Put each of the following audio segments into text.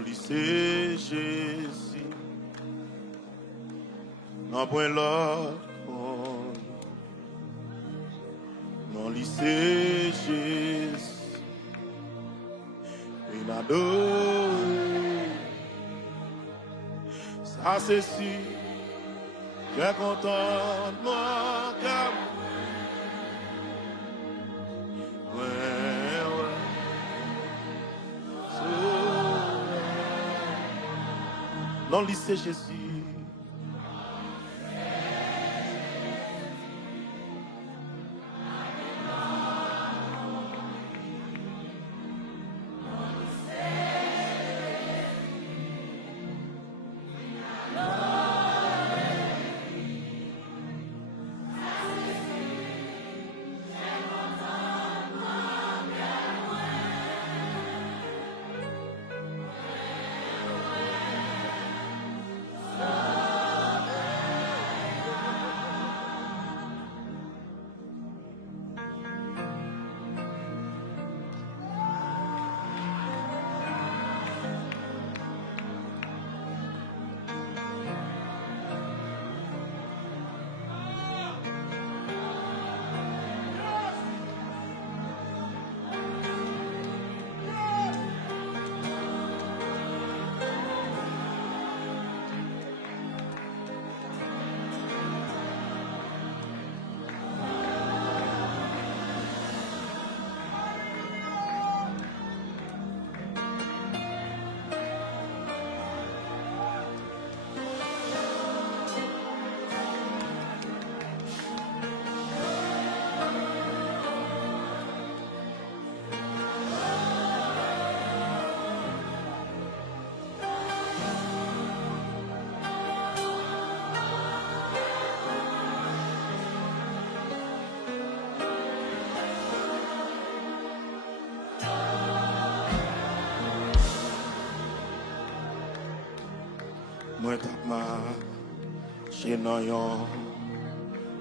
Non, lycée Jésus. Non, point l'autre. Non, lycée Jésus. Il adore. Ça, c'est si. J'ai content mon cœur. Ouais, ouais. Non, lycée Jésus. Moi t'as marché dans yon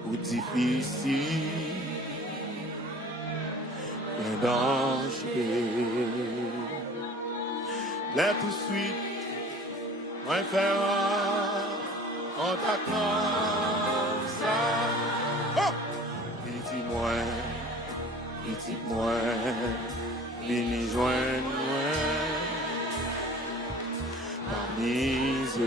ou difficile, un danger. Là tout de suite, moi faire un contact comme ça. Oh! Petit moi, vini joindre moi. Parmise.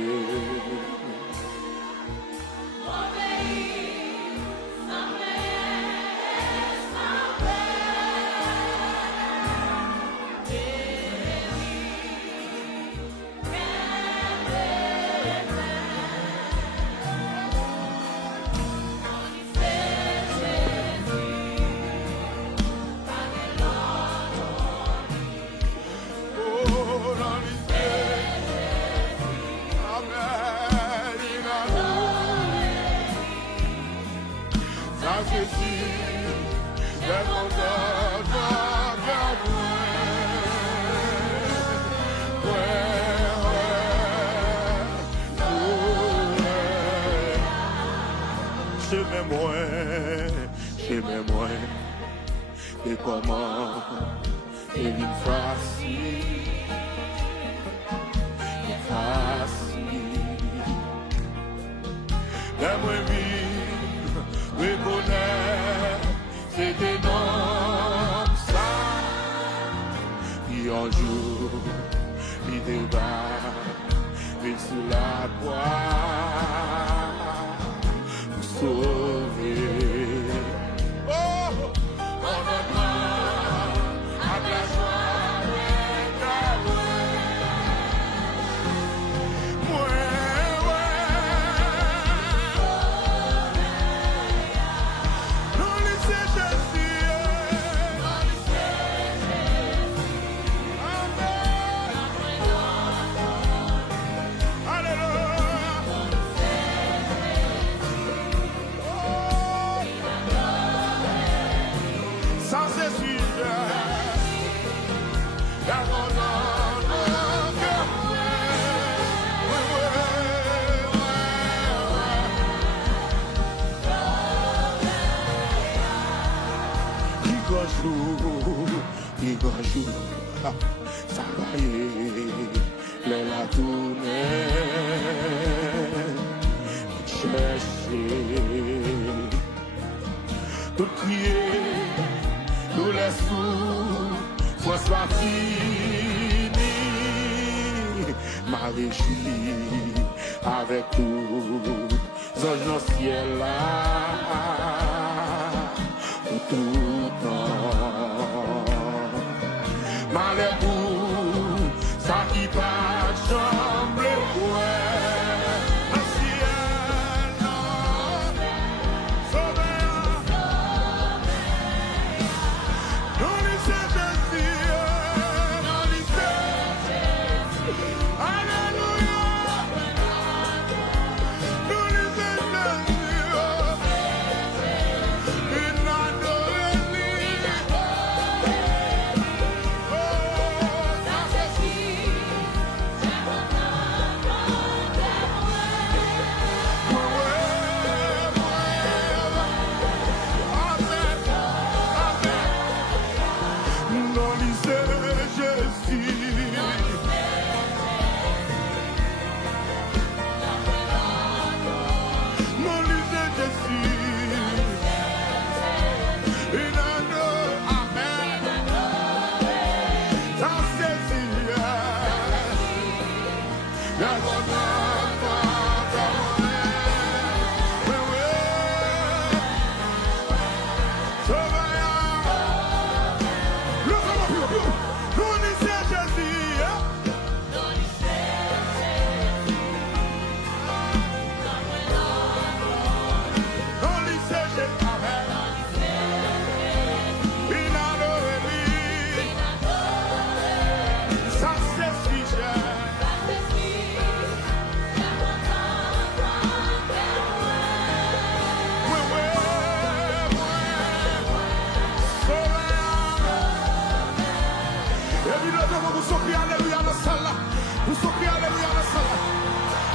Chez moi, et comment et une facile, la moi vivre, reconnaître, c'était non ça, et un jour, il débat, il sous la croix, pour sauver. les la tournée, chercher, tout crier, nous les sous, François fini, Marie-Julie, avec tout, anges dans le ciel là, pour tout temps. Malheur pour ça qui pas chambre, ouais, un ciel, non, sauveur, non, il s'est Jésus, non, il s'est alléluia, non, il s'est Jésus, il n'a donné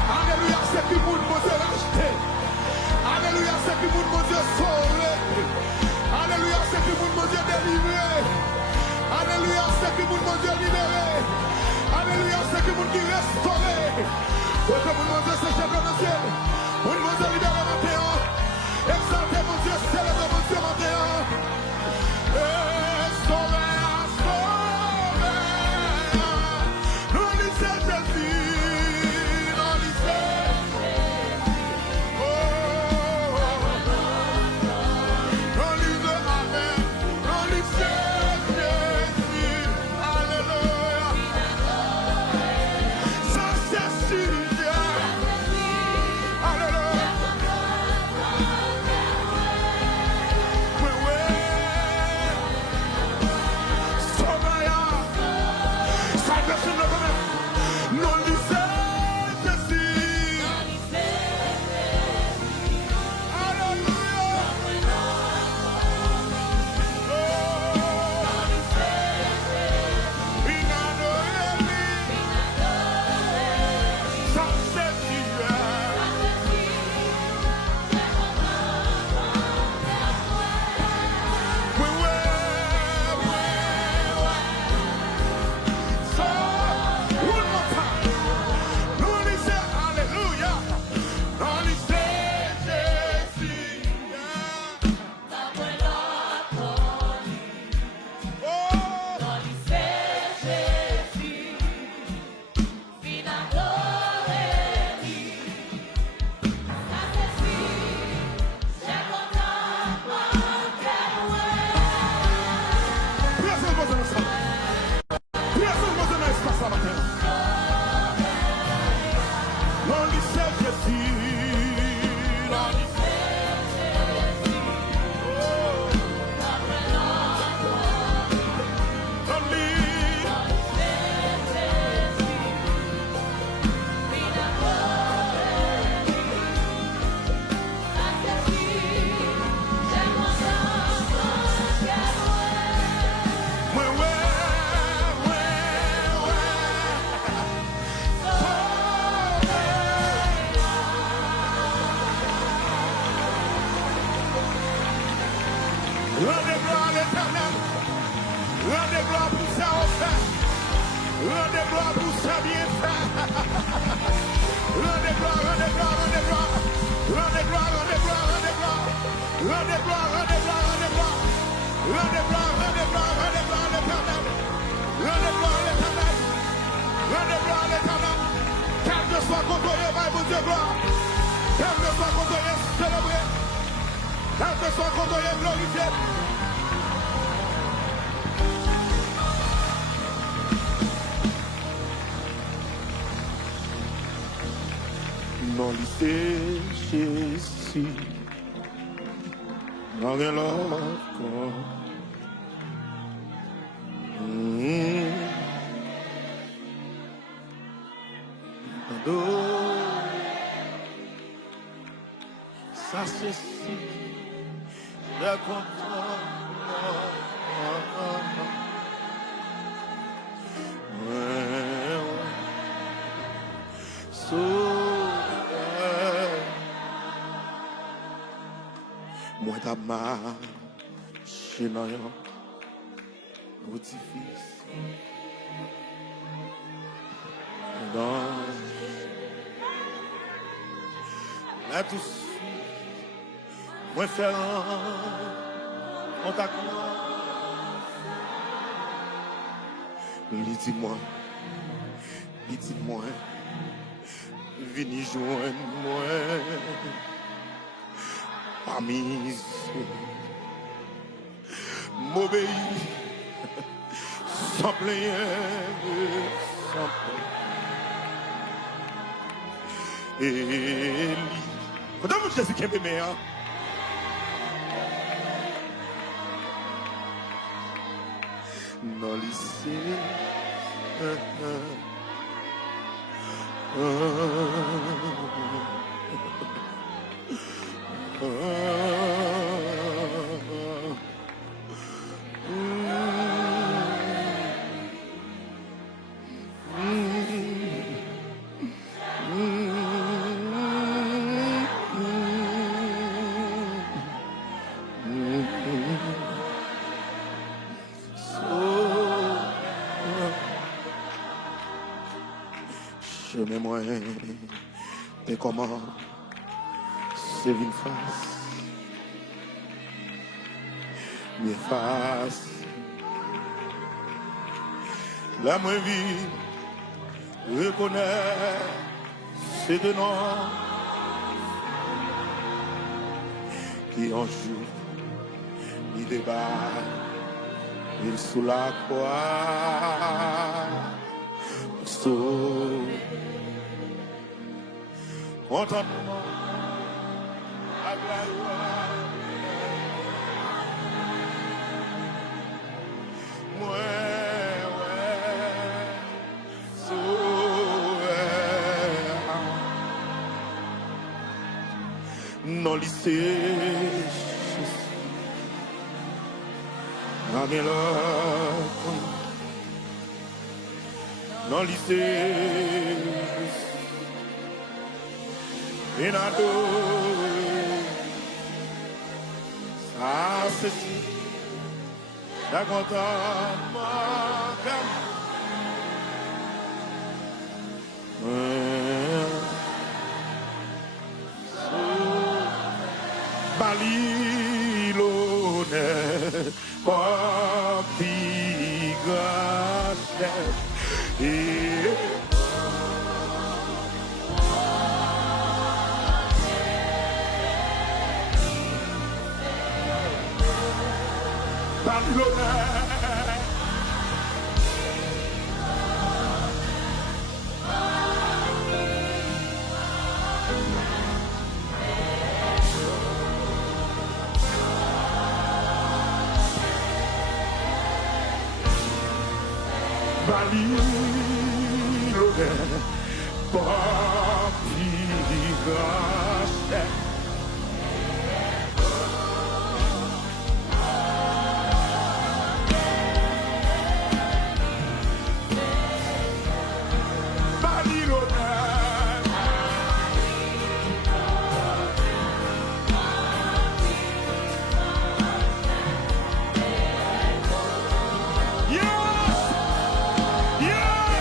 Alléluia, c'est que vous nous racheté. Alléluia, c'est que vous nous sauvé. Alléluia, c'est que vous nous délivré. Alléluia, c'est que vous nous libéré. Alléluia, c'est que vous nous restauré. Pour que vous nous séchez comme le ciel. Vous nous libéré maintenant. Exaltez mon Dieu, célébrez mon Dieu maintenant. Sauvé. Rendez gloire à l'éternel. Rendez gloire pour ça au fait. Rendez gloire pour ça bien fait. Rendez gloire, rendez gloire, rendez gloire. Rendez gloire, rendez gloire, rendez gloire. Rendez gloire, rendez gloire, rendez gloire. Rendez gloire, rendez gloire, rendez gloire à l'Éternel. Rendez gloire à l'Éternel. Rendez gloire à l'Éternel. Quel que soit contrôlé par mon Dieu gloire. Quel que soit contrôlé, célébré. Quel que soit contrôlé, glorifié. Non, lycée, Jésus, non, rien l'autre. Ça, c'est si, le contrôle. Moi ta marche dans un édifice dans la tous moi faire contact dis-moi vini joindre moi pas mise m'obéir sans plaindre sans plaindre et quand on Jésus qui est meilleur non lycée chemin moi t'es comment c'est une face mes faces la moins vie reconnaît c'est de nom qui en joue il débat il sous la croix contentement à la loi non lycée non lycée et nado ça c'est si la content Balilone Papigate Balilone Balilone Papigate Yeah!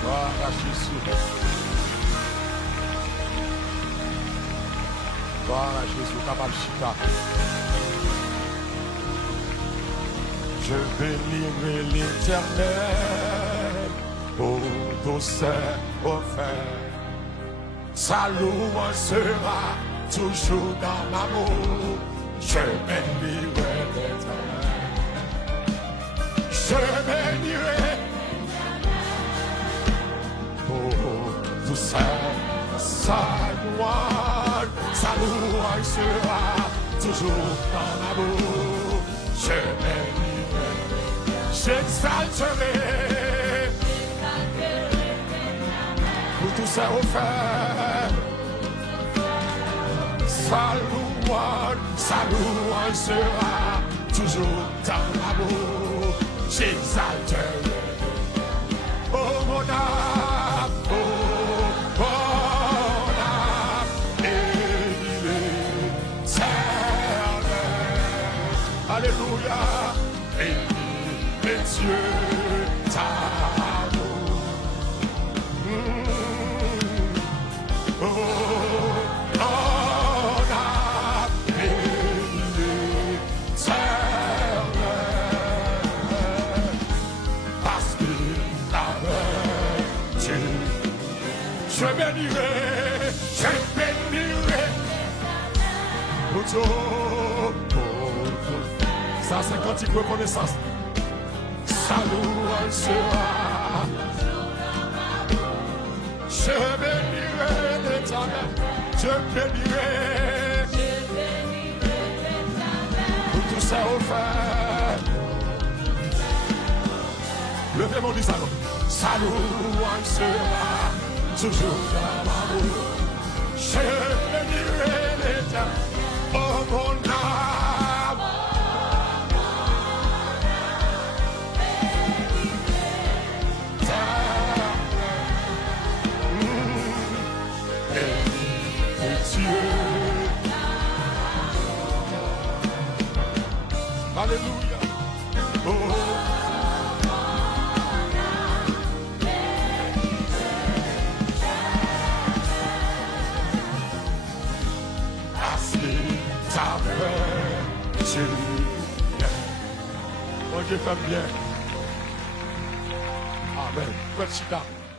Gloire à Jésus. Gloire à Jésus. Kabalchika. Je bénirai l'Éternel pour tous ses offert. Sa louange sera toujours dans ma bouche. Je bénirai l'Éternel. Je bénirai pour tous sa louange sera toujours dans ma bouche. Je bénirai, j'exalterai pour tous ses offerts. Sa louange sera toujours dans ma bouche. J'exalterai. Oh mon âme, oh mon âme, éternel. Alléluia. Et Dieu t'amour. Oh, on a béni l'éternel parce qu'il avait Dieu. Je bénirai pour tout. Ça c'est cantique reconnaissance. Sa louange sera. Je bénirai l'Éternel. Je bénirai pour tout ça offert. Levez mon disant. Sa louange sera toujours dans ma bouche. Je bénirai l'Éternel. Oh mon âme. Alléluia. Oh. Parce que ta paix, Dieu. Mon Dieu fait bien. Amen.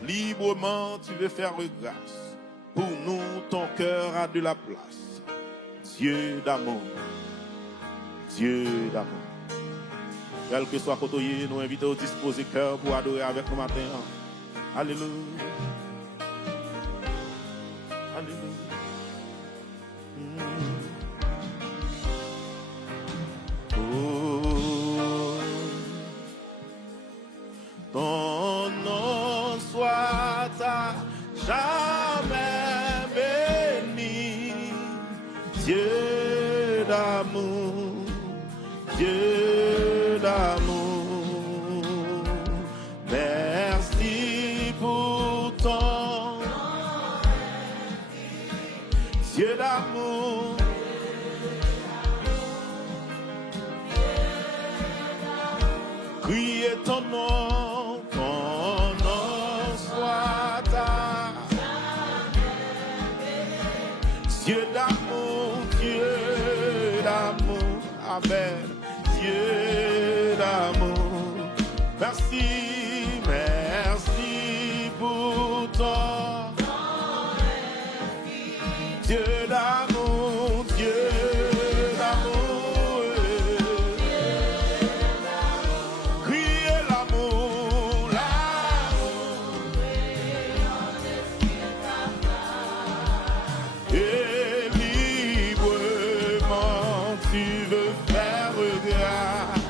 Librement, tu veux faire grâce. Pour nous, ton cœur a de la place. Dieu d'amour. Dieu d'amour. Quel que soit côté, nous invitons au disposer cœur pour adorer avec nous matin. Alléluia. Alléluia. Oh, ton nom soit à jamais béni. Dieu d'amour. Dieu d'amour, merci pour ton Dieu d'amour, criez ton nom soit à Dieu d'amour, amen. Dieu d'amour, merci, merci pour ton Dieu d'amour, Dieu d'amour, criez l'amour, et librement tu veux faire grâce.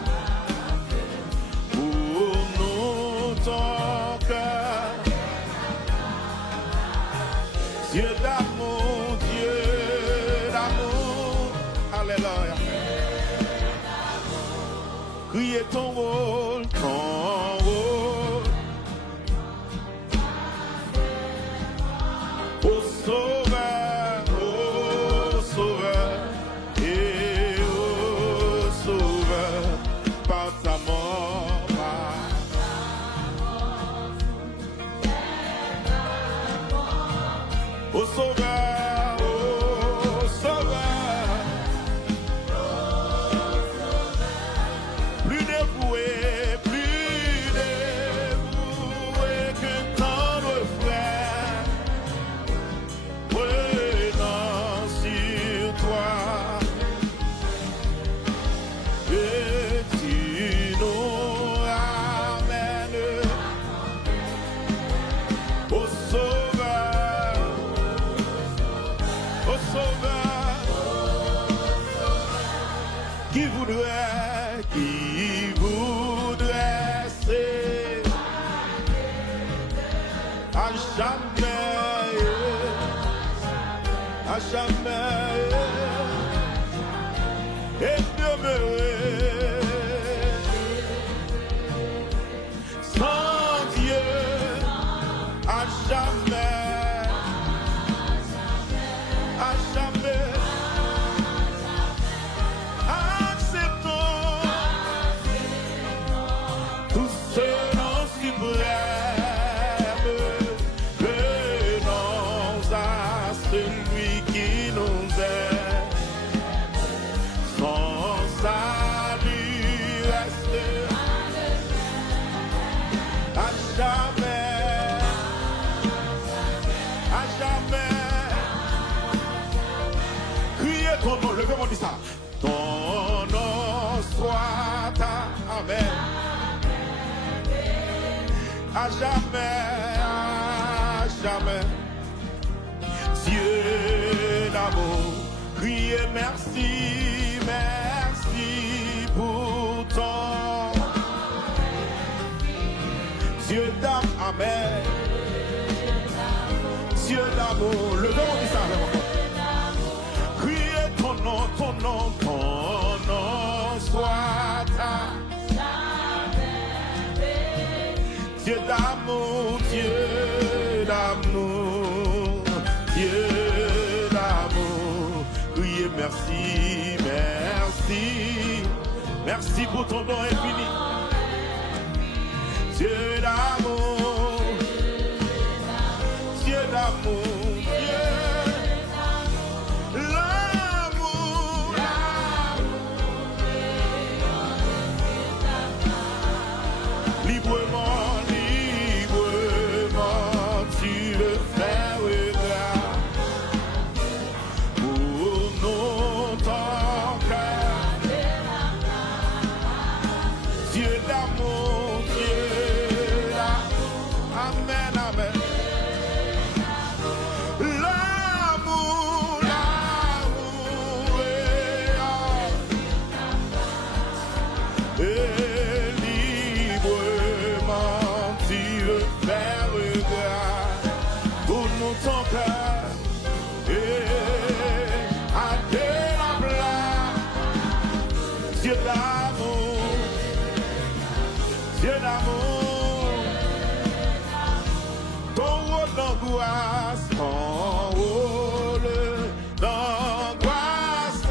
Dieu d'amour, alléluia. Criez ton rôle, Ô Sauveur, et ô Sauveur, par ta mort, à jamais, à jamais, et demeurer sans Dieu à jamais, à jamais. Acceptons tout ce nom suprême, venons à celui qui nous aime. Son salut reste à jamais, à jamais. Criez ton nom, levez-moi dit ça. Ton nom soit amen. À jamais, à jamais. Dieu d'amour, criez merci, merci pour ton Dieu d'amour, amen. Dieu d'amour, le nom dit ça avec moi. Criez ton nom, ton nom, ton nom soit Dieu d'amour, Dieu d'amour, Dieu d'amour. Criez merci, merci, merci pour ton don infini. Dieu d'amour, Dieu d'amour, Dieu. Librement, librement, tu veux faire grâce pour nous, ton cœur. Dieu d'amour, Dieu d'amour, amen, amen. L'amour, l'amour, et ton cœur et à la place. Dieu d'amour, Dieu d'amour, ton rôle d'angoisse, ton rôle d'angoisse,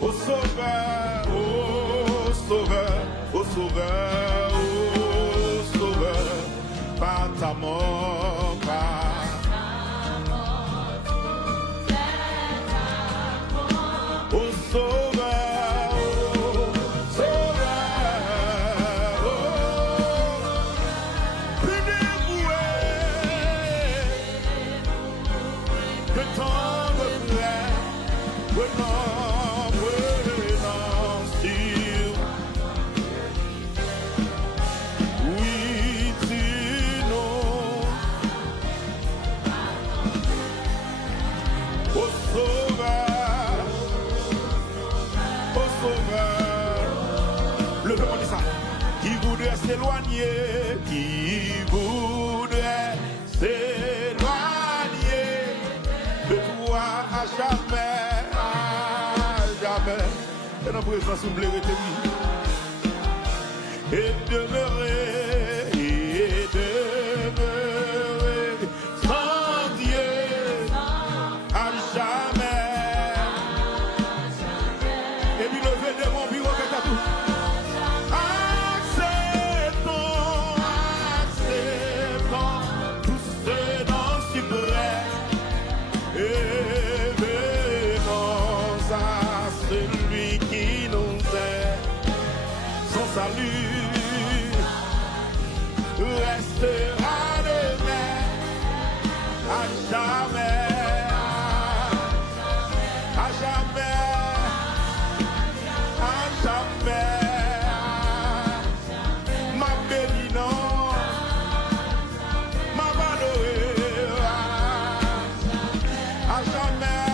au sauveur, au sauveur, au sauveur, au sauveur, par ta mort. S'éloigner, qui voudrait s'éloigner de toi à jamais, à jamais. Et dans la présence, vous voulez retenir et demeurer, sans Dieu à jamais. Et puis lever de mon bureau avec ta tout. Salut restera demain à jamais, à jamais, à jamais. Ma béni non, ma valeur à jamais,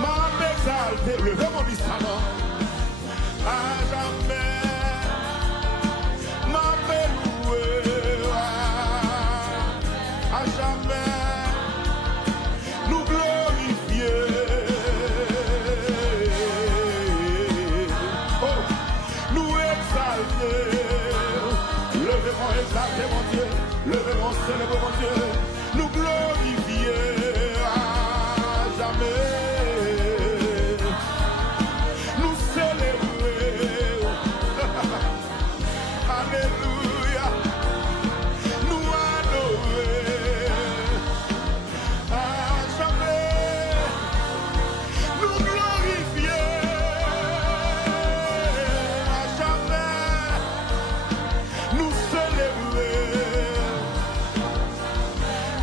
ma exalté, le mon discernement. À jamais, ma belle célébrer mon Dieu, nous glorifier à jamais. Nous célébrer. Alléluia. Nous adorer à jamais. Nous glorifier à jamais. Nous célébrer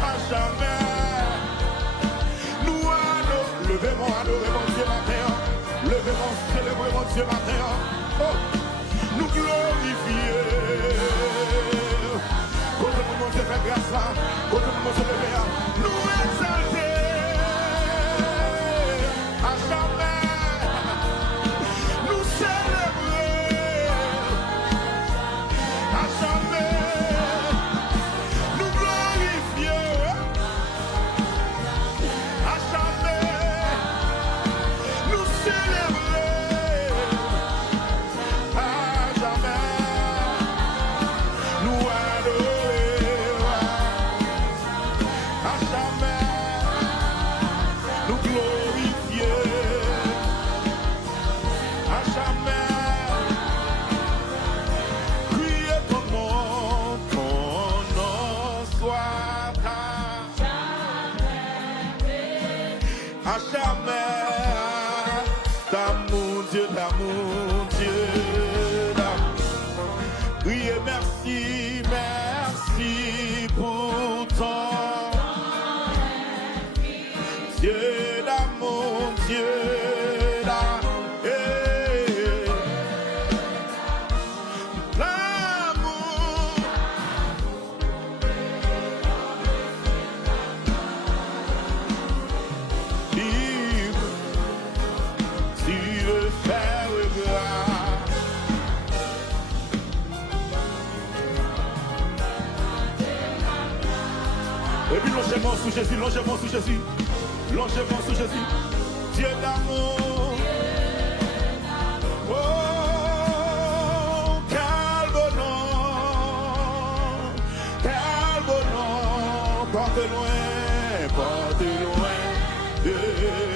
à jamais. Nous adorer. Levez mon adorer mon Dieu matin. Levez mon célébrer mon Dieu matin. Oh, nous glorifier. Quand le monde se fait grâce là, quand le monde se lève là, nous exalter à jamais. Nous célébrer à jamais. Nous glorifier à jamais. Nous célébrer à jamais. Nous adorer à jamais. Nous glorifier à jamais. Crier comment ton nom soit à jamais. D'amour Dieu, d'amour Dieu, d'amour. Crier merci, merci pour ton Dieu d'amour, Dieu d'amour. L'amour. Libre, tu veux faire grâce. Et puis longez-moi sous Jésus, longez-moi sous Jésus, longez-moi sous Jésus. Dieu d'amour. Oh, calme non, porte loin de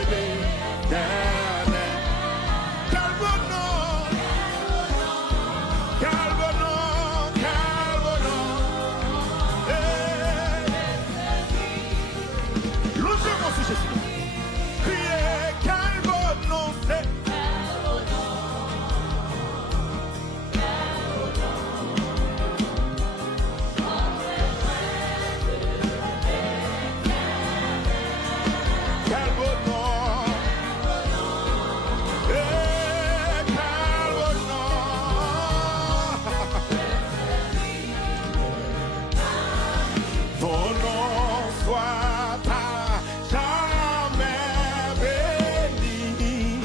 l'éternel. Calme non. Longez-moi sous Jésus. Criez, calme non, c'est ton nom soit à jamais béni,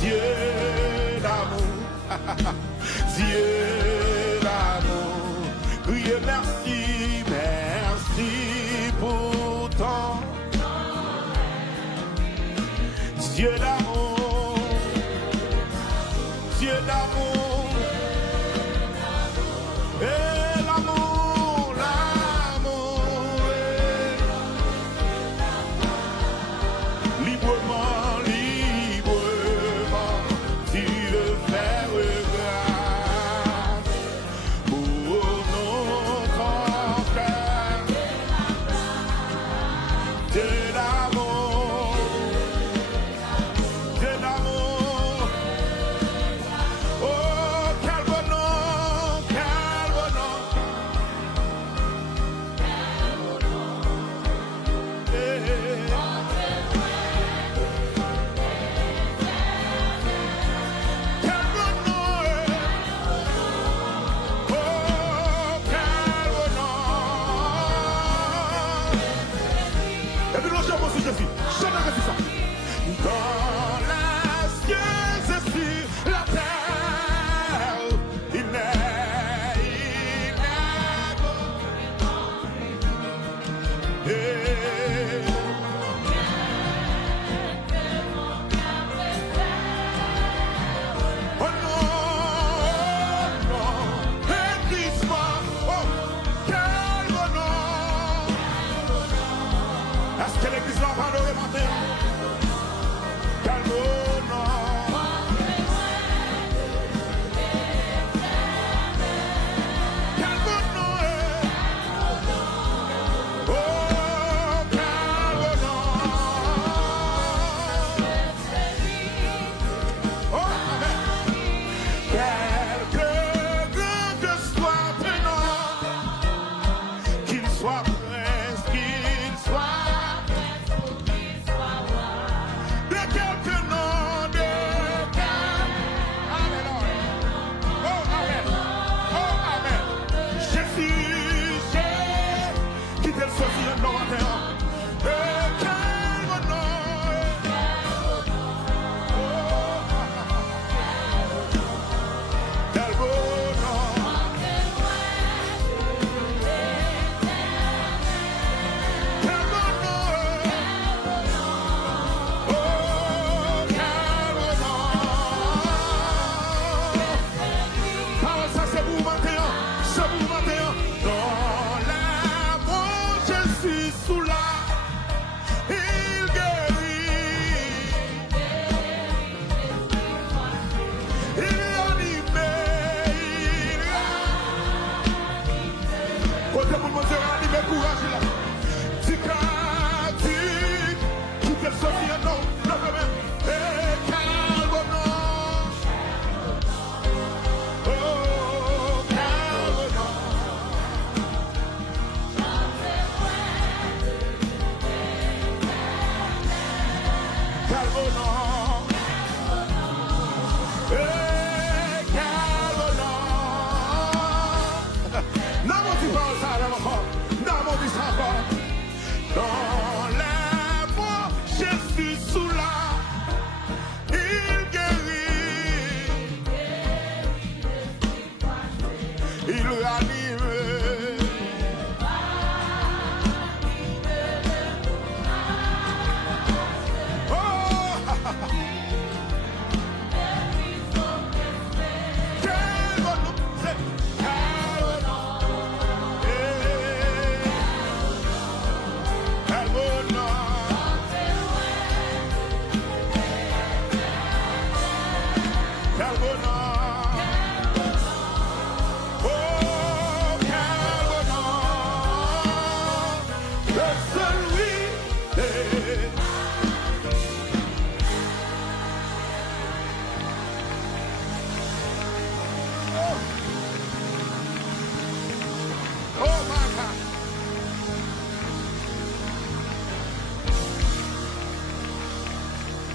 Dieu d'amour, Dieu d'amour. Criez merci, merci pour ton Dieu d'amour, Dieu d'amour. Et l'amour, librement, tu veux faire grâce pour notre cœur. Dieu d'amour,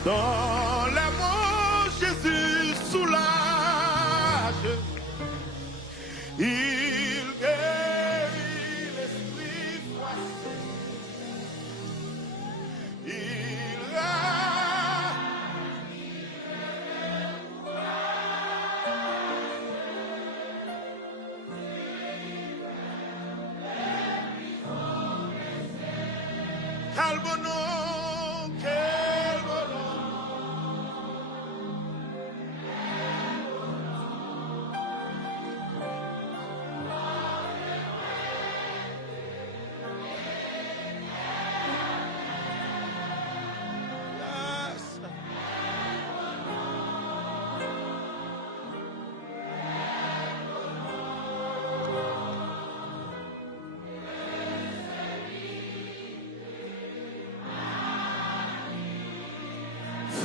Dans l'amour, Jésus soulage. Il guérit l'esprit froissé. Il Calbono, Calbono.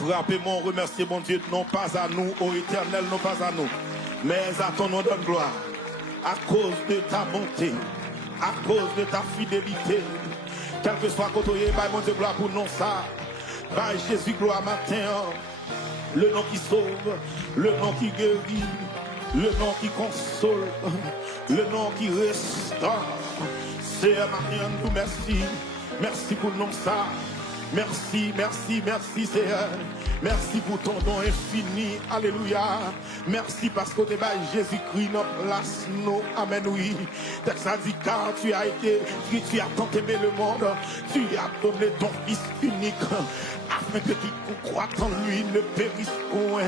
Frappez-moi, remerciez mon Dieu, non pas à nous, ô Éternel, non pas à nous, mais à ton nom de gloire, à cause de ta bonté, à cause de ta fidélité, quel que soit côté, bah mon Dieu, gloire pour nous ça, bah Jésus, gloire matin, le nom qui sauve, le nom qui guérit, le nom qui console, le nom qui restaure, c'est Marianne, nous merci, merci pour nous ça. Merci, merci, merci Seigneur. Merci pour ton don infini. Alléluia. Merci parce que Jésus-Christ notre place nous. Amen, oui. Texte dit car tu as tant aimé le monde. Tu as donné ton Fils unique afin que quiconque croit en lui ne périsse point,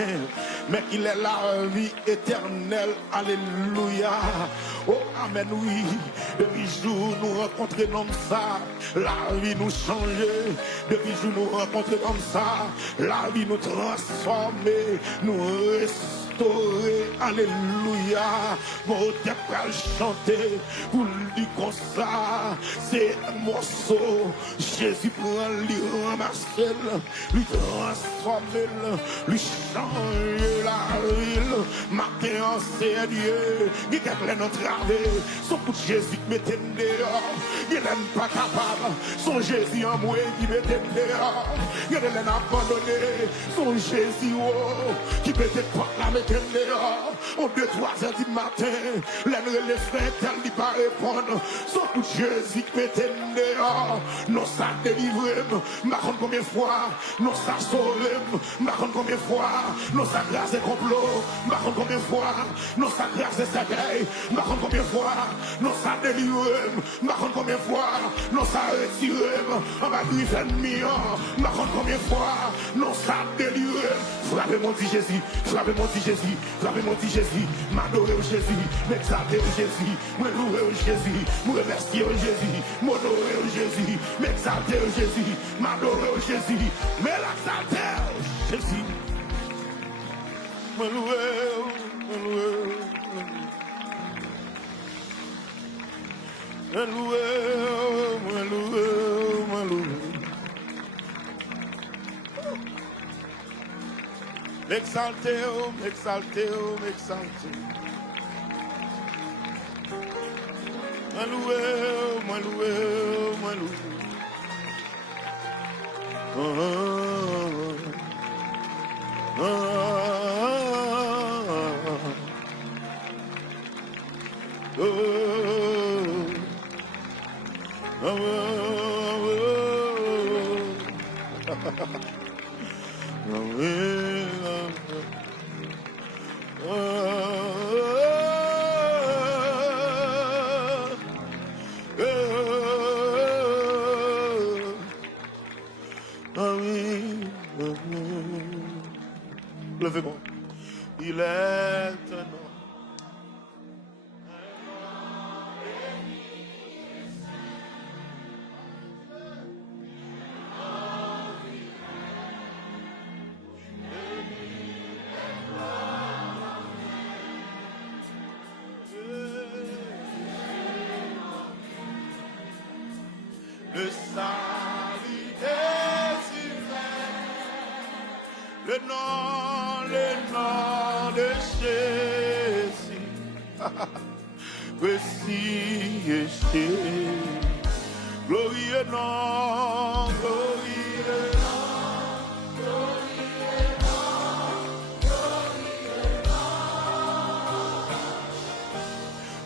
mais qu'il ait la vie éternelle. Alléluia. Oh, amen, oui. Depuis jour nous rencontrer comme ça, la vie nous changeait. Depuis jour nous rencontrer comme ça, la vie nous transformer, nous restaurer. Alléluia. Mon Dieu va chanter pour lui comme ça. C'est un morceau. Jésus prend, lui ramasser, lui transformer, lui changer la ville. Matin, c'est Dieu. Il y a notre travail. Son coup de Jésus qui mettait dehors. Il n'est pas capable. Son Jésus en moi qui mettait dehors. Il n'est pas abandonné. Son Jésus qui mettait pas la mettre dehors. On 2-3 heures du matin. Les frères, tel n'y pas répondre. Son coup de Jésus qui mettait dehors. Nous ça délivré. Marron combien de fois. Nous ça sauvé. Marron combien de fois. Nous ça grâce et complot. Marron combien de fois. Nous ça grâce et sagaille. Marron combien de fois. Nous ça délivré. Marron combien de fois. Nous ça retiré. On va lui faire ennemi. Marron combien de fois. Nous ça délivré. Frappez mon dit Jésus. Frappez mon dit Jésus. Frappez mon dit Jésus. M'adorer au Jésus. M'exalter au Jésus. Me louer au Jésus. Me remercier au Jésus. M'honorer au Jésus. M'exalter au Jésus. M'adorer au Jésus. Me l'exalter au Jésus. Me louer. Me louer. Me louer. M'exalter, oh, m'exalter, oh, m'exalter. Moi loué, oh, moi loué, oh, moi loué. Oh, oh, oh, oh, oh, oh, levez-moi. Il est un nom. Le salut des humains, le nom de Jésus. Voici Jésus, glorieux nom, glorieux nom, glorieux nom, glorieux nom.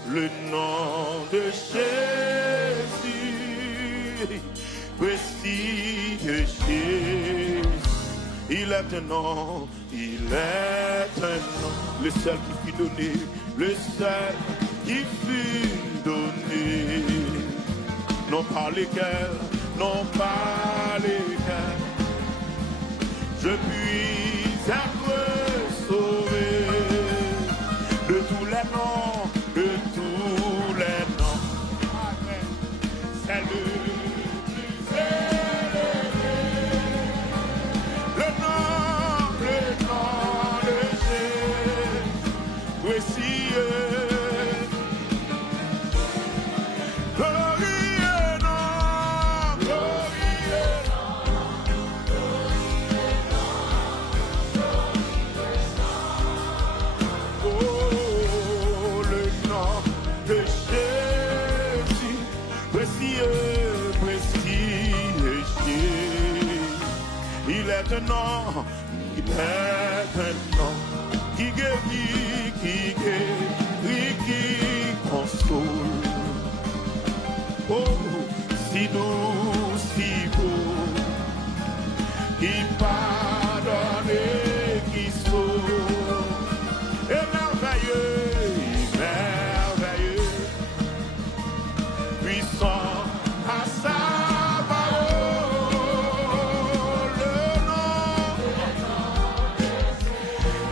Le nom de Jésus, voici Jésus. Il est un nom, il est un nom, le seul qui fut donné, le seul qui fut donné. Non pas lesquels, non pas lesquels, je puis être sauvé de tous les noms, de tous les noms. Amen. C'est le plus élevé. Le nom de Jésus, voici glorieux nom, glorieux nom, glorieux nom. Oh, le nom de Jésus, voici Jésus. Il est un nom, il est un nom qui guérit, qui console. Oh, si doux, si beau, qui pardonne et qui sauve. Et merveilleux, merveilleux, puissant à sa parole. Le nom.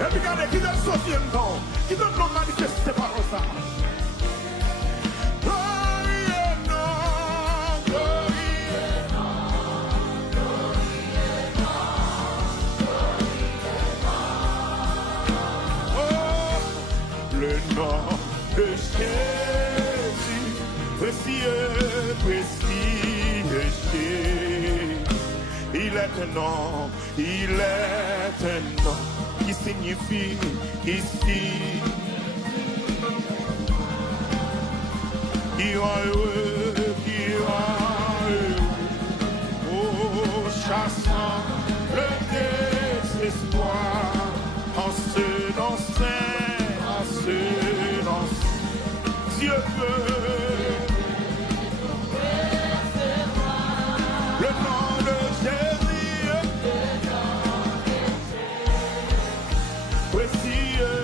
Et puis regardez, qui donne son nom, qui donne l'homme manifester par ça. Le nom de Jésus, précieux, précieux Jésus. Il est un nom, il est un nom qui signifie ici. Qui rend heureux, qui rend heureux. Oh, chassant le désespoir en ce nom saint. Dieu veut le nom de Jésus, précieux,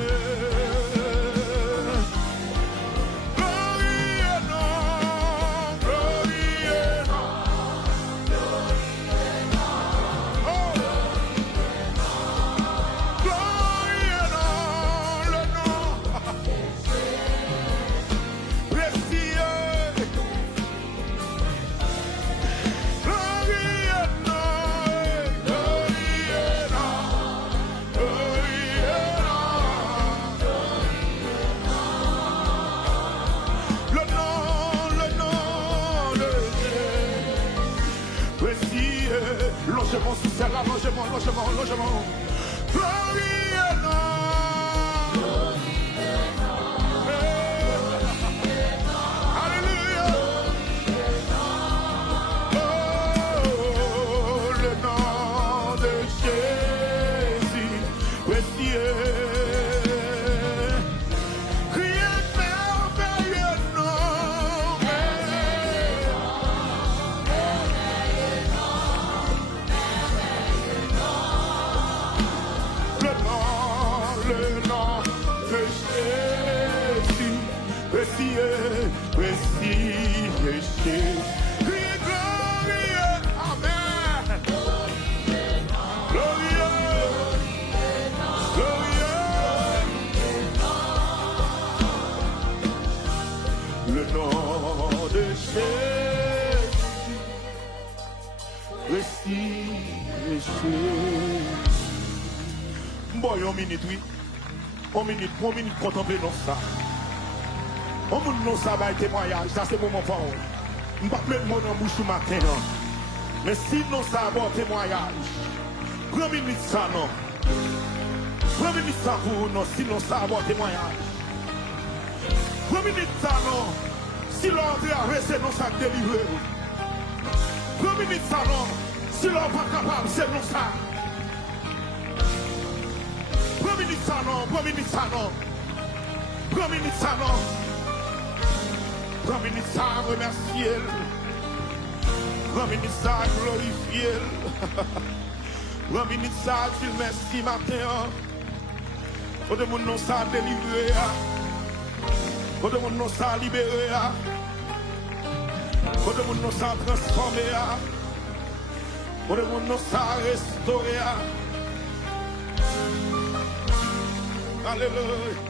glorieux nom, glorieux nom, oh, glorieux nom, le nom. Logement social, logement. Glorieux nom. Alléluia. Oh, le nom de Jésus, précieux. Criez merveilleux nom. Le nom de Jésus, précieux, précieux Jésus. Criez glorieux, amen. Glorieux, glorieux. Le nom de Jésus, précieux Jésus. Bon, une minute, oui. Une minute, contempler non ça. On moun non ça va témoignage, ça c'est moment parole. On pas mettre mon en bouche ce matin. Non. Mais si non ça va témoignage. Prends minute ça non. Prends minute ça pour non, si non ça va témoignage. Prends minute ça non. Si l'on est arrêté non ça délivrer. Prends minute ça non. Si l'on pas capable, c'est non ça. Prends minute ça non, prends minute ça non. Prends minute ça non. Prends minute ça remercier. Prends minute ça glorifier. Prends minute ça dire merci matin. Pour de mon nom ça délivrer. Pour de mon nom ça libérer. Pour de mon nom ça transformer. Pour de mon nom ça restaurer. Alléluia.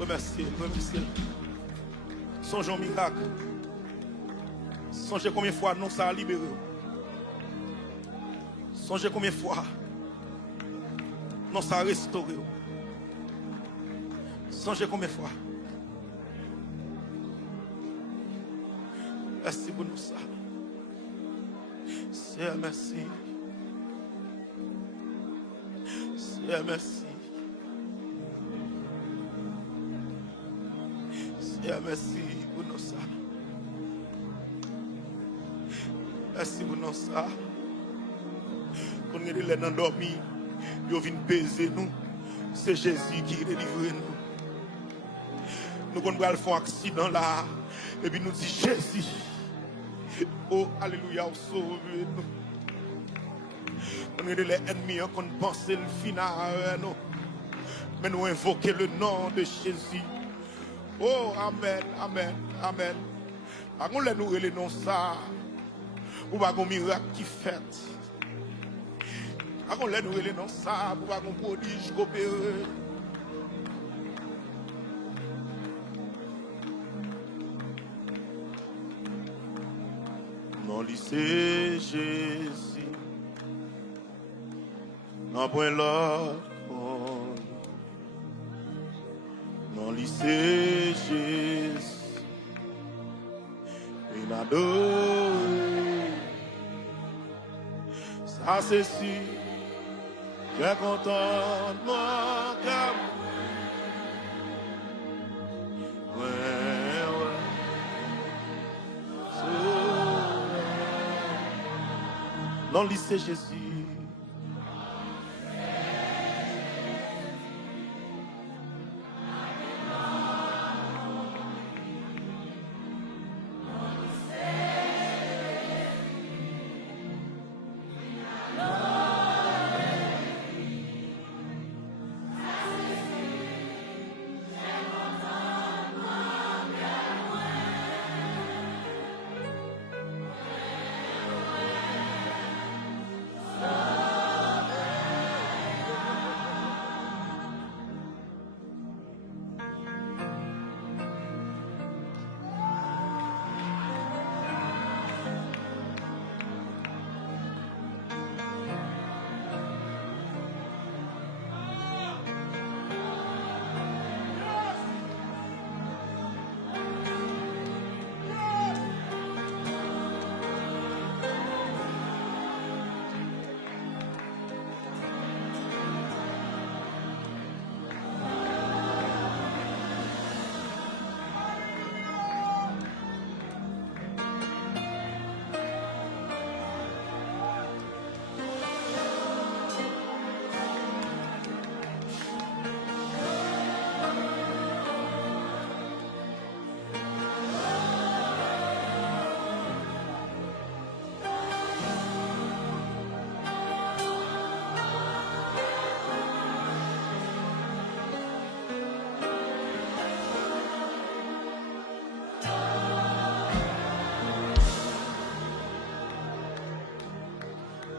Remerciez. Songez au miracle. Songez combien de fois nous ça a libéré. Songez combien de fois nous ça a restauré. Songez combien de fois. Merci pour nous ça. C'est merci. C'est merci. C'est merci pour nous ça. Merci pour nous ça. Quand nous sommes endormis, nous venons baiser nous. C'est Jésus qui délivre nous. Nous allons faire un accident là. Et puis nous disons Jésus. Oh, alléluia, sauve-nous. On est les ennemis qu'on pense le final. Mais nous invoquons le nom de Jésus. Oh, amen, amen, amen. On les nous les noms ça. Ou pas un miracle qui fait. On les nous les noms ça. Ou pas un prodige coopéré. Non, lycée Jésus, non point l'autre, non lycée Jésus, il adoré, ça c'est si, j'ai content mon cœur, non, lycée Jésus.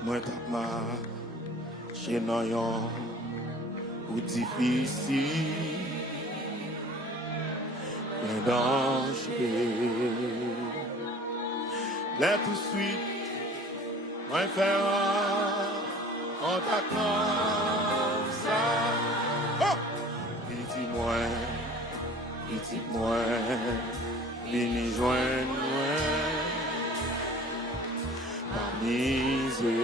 Moi t'as marché dans yon ou difficile, un danger. Là tout de suite, moi faire en t'attendant ça. Oh! Il dit moi, vini joindre moi, parmi eux.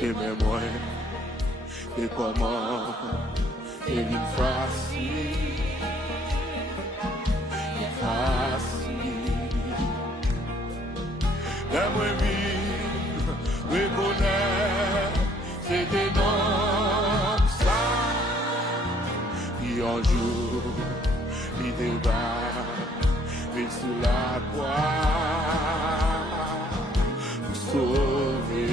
J'aimais moins, et comment et une facile, la moi vivre, reconnaître, c'était non ça, puis un jour, il débat, il sous la croix, sauver.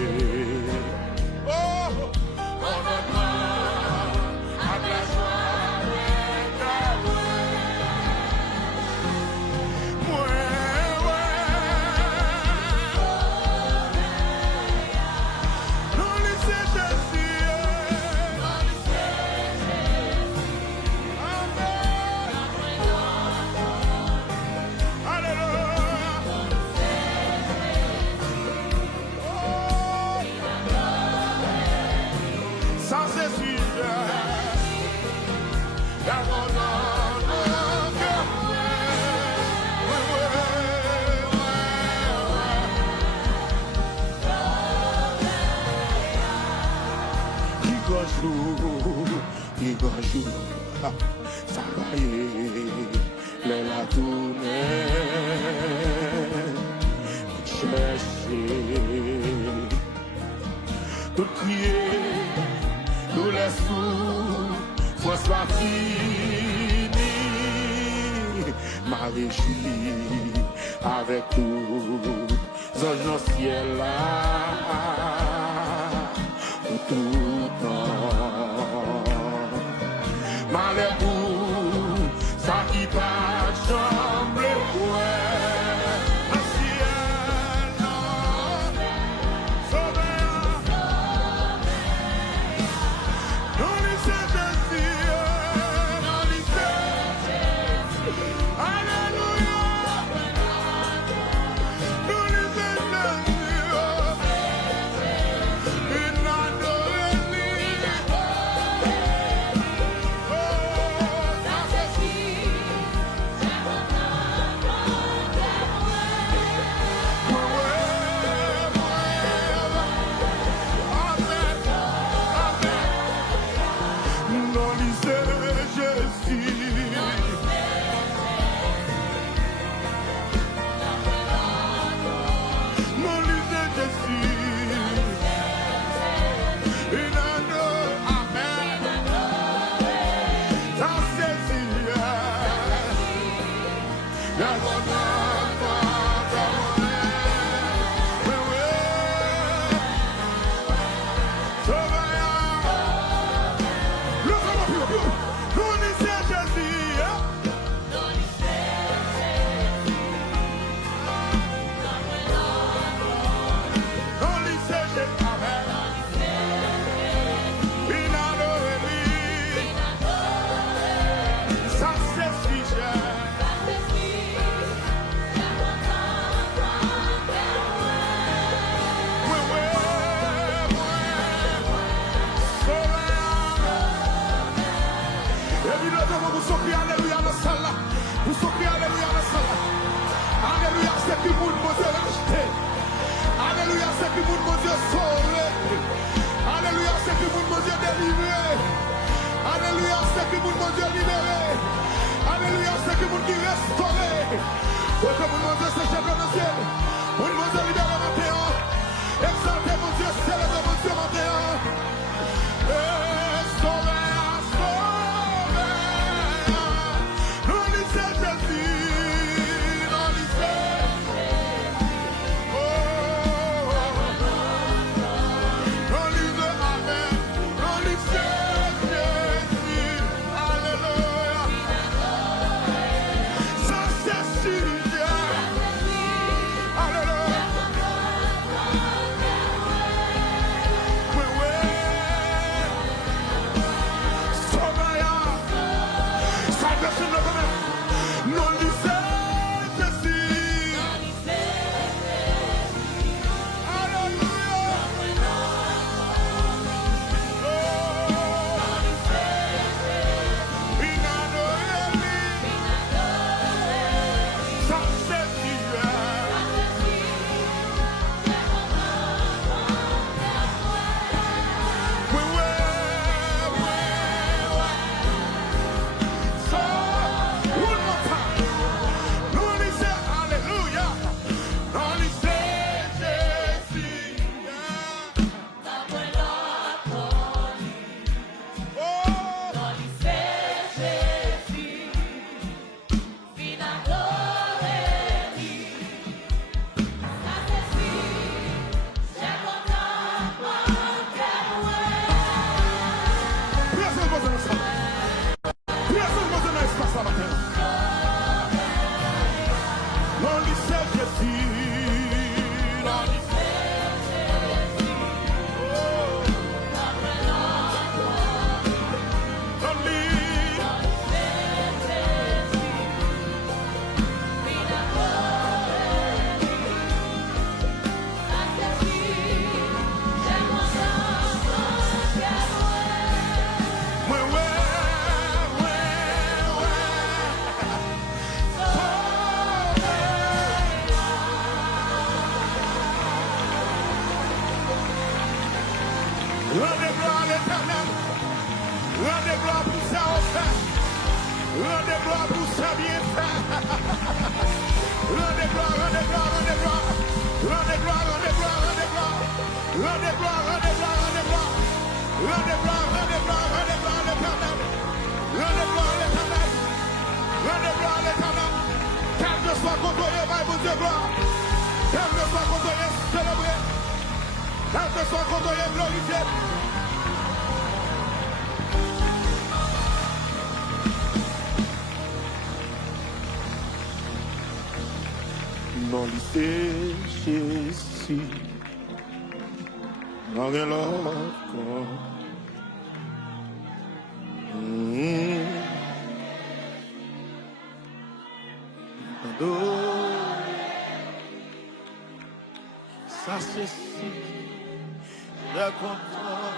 Ça va y est, la tournée, chercher, tout crier, nous laissons, faut soit fini, ma réjouie avec tout, anges dans le ciel là, tout le temps. Malébou, ça qui pas chambre, ouais, un ciel, non, sauver, non, lycée Jésus, non, lycée, alléluia, non, lycée Jésus, une adoration. Vous soyez alléluia dans la salle. Vous soyez alléluia dans la salle. Alléluia, c'est qui moun bon Dieu racheté. Alléluia, c'est qui moun bon Dieu sauvé. Alléluia, c'est qui moun bon Dieu délivré. Alléluia, c'est qui moun bon Dieu libéré. Alléluia, c'est qui moun qui restauré. Pour que moun bon Dieu se jette dans le ciel. Moun bon Dieu libéré maintenant. Exaltez mon Dieu, célébrez mon Dieu maintenant. Sauvé. Non, lycée, Jésus, non, rien l'autre. Ça c'est si, le contrôle.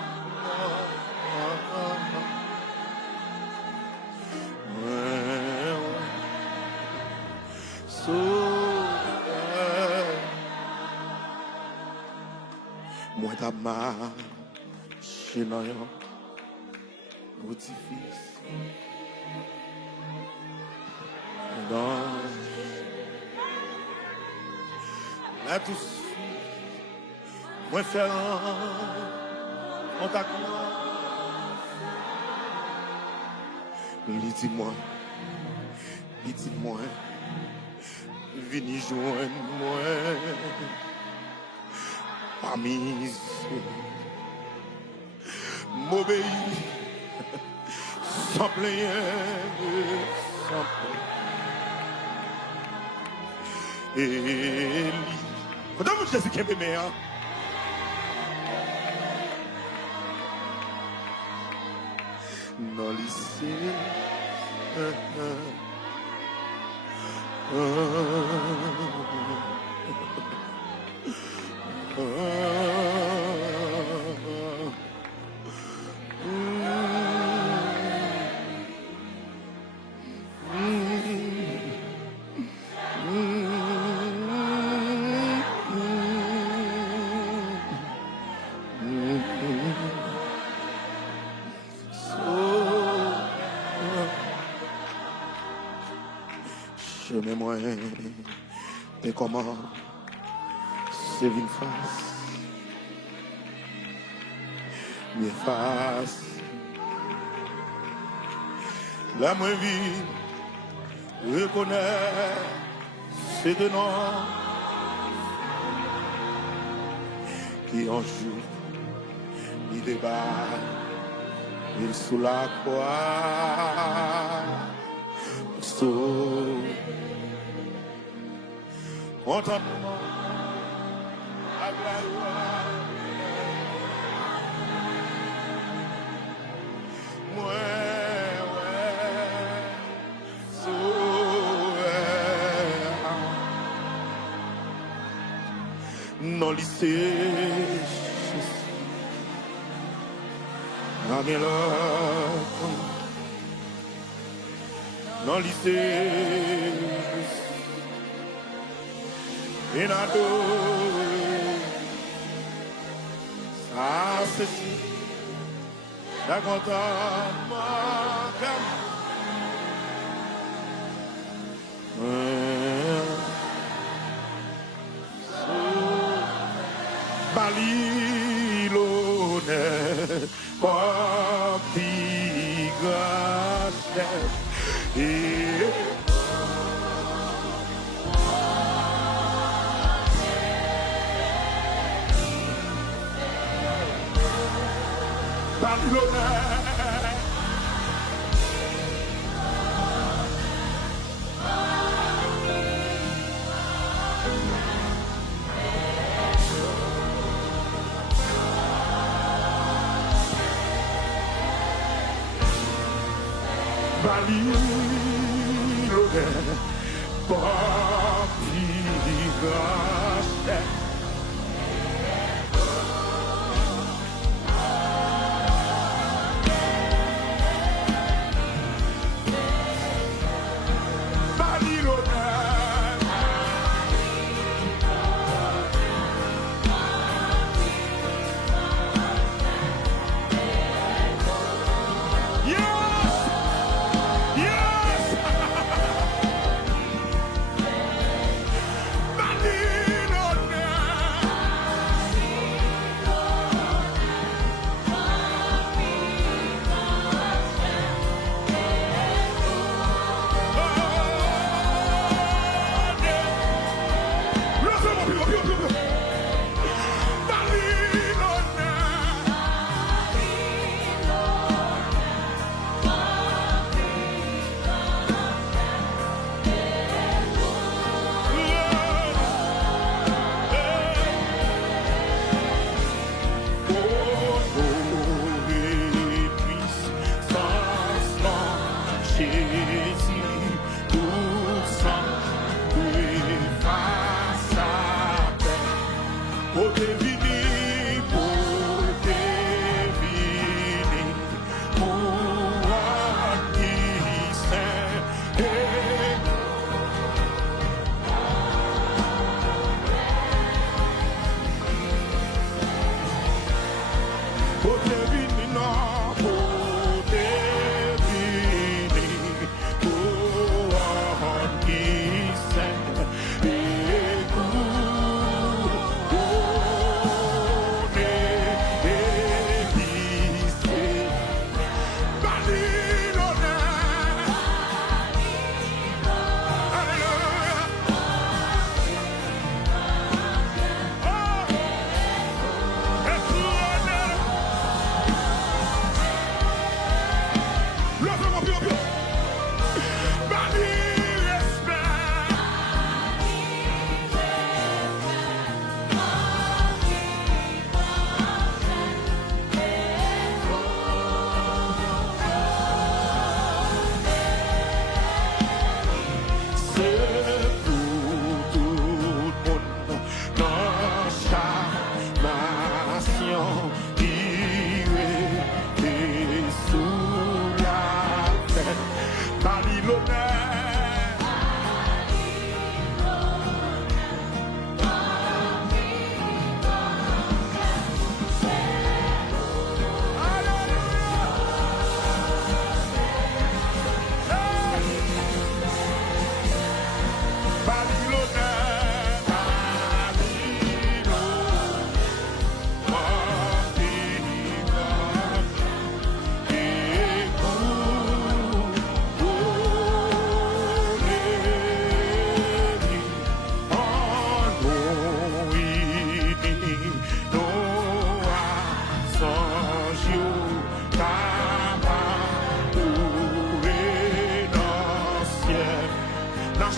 Moi ta marche dans un édifice dans la tout moi faire on t'a dis-moi vini joindre moi pas mise m'obéir sans plaindre sans plaindre et quand on Jésus qui est meilleur dans le lycée chemin moi, et comment c'est une face, mes faces, la moins vie, reconnaît, c'est de nom, qui en joue, il débat, il sous la croix, sauve. Contentement, à gloire, non lycée, non lycée, et n'ado, ça c'est si, la content, Balilone, Papigaste, Balilone. Balilone, Papigaste. Qui est sous la terre.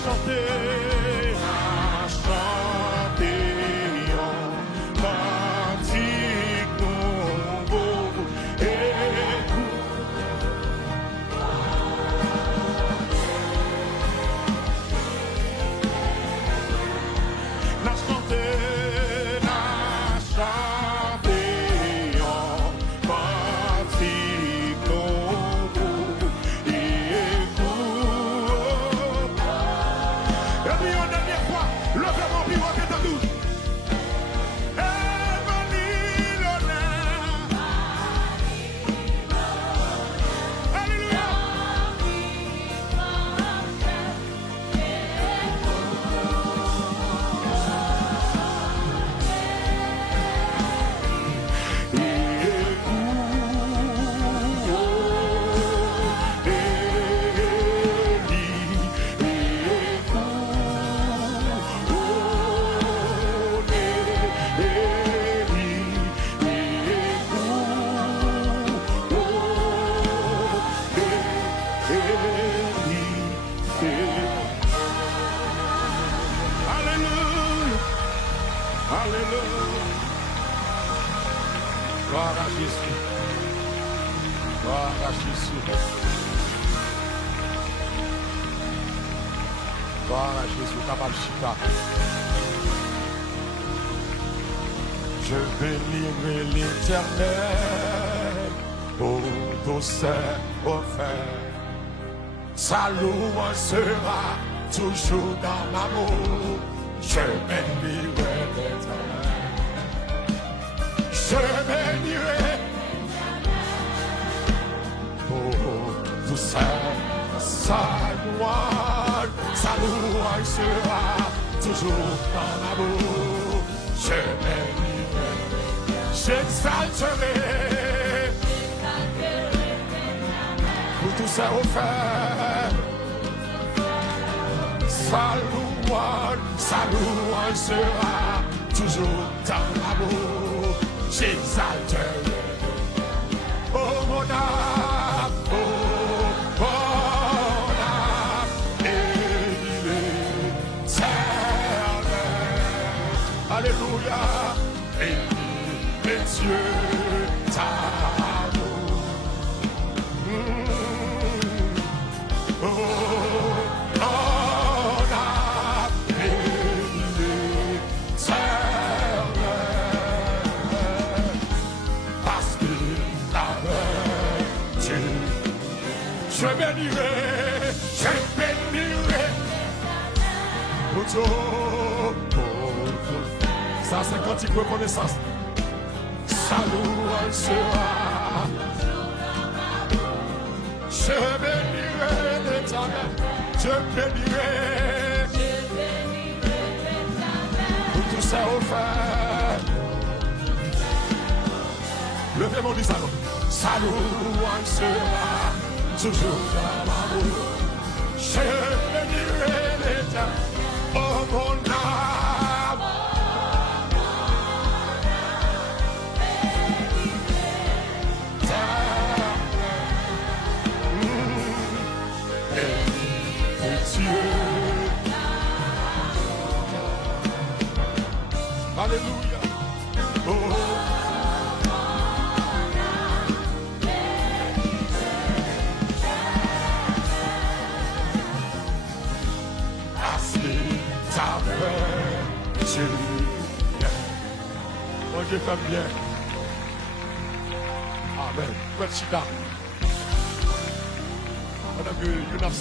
chanter, à chanter en cantique nouveau. Na chanter, na chanter en cantique nouveau. Et puis une dernière fois, levez mon pivot qui est en douce. Alléluia. Alléluia. Alléluia. Gloire à Jésus. Gloire à Jésus. Gloire à Jésus. Kabalchika. Je bénirai l'Éternel, ô douceur offert. Sa louange sera toujours dans ma bouche. Je bénirai l'Éternel. Je bénirai, ô douceur, sa louange sera toujours dans ma bouche. Je bénirai, j'exalterai pour tout ça offert. Sa louange sera toujours dans ma bouche. J'exalterai, oh mon âme, oh mon âme, et l'éternel. Alléluia, et Dieu t'amour. Oh, je bénirai, ça c'est cantique de reconnaissance. Sa louange sera. Je bénirai l'Éternel, je bénirai pour tout ça offert. Levez mon dis alors. Sa louange sera toujours dans ma bouche. Je bénirai l'Éternel, oh mon âme. Et Dieu. Alléluia. Oh. Mon Dieu fait bien. Amen. Let's sit down. Madame, you have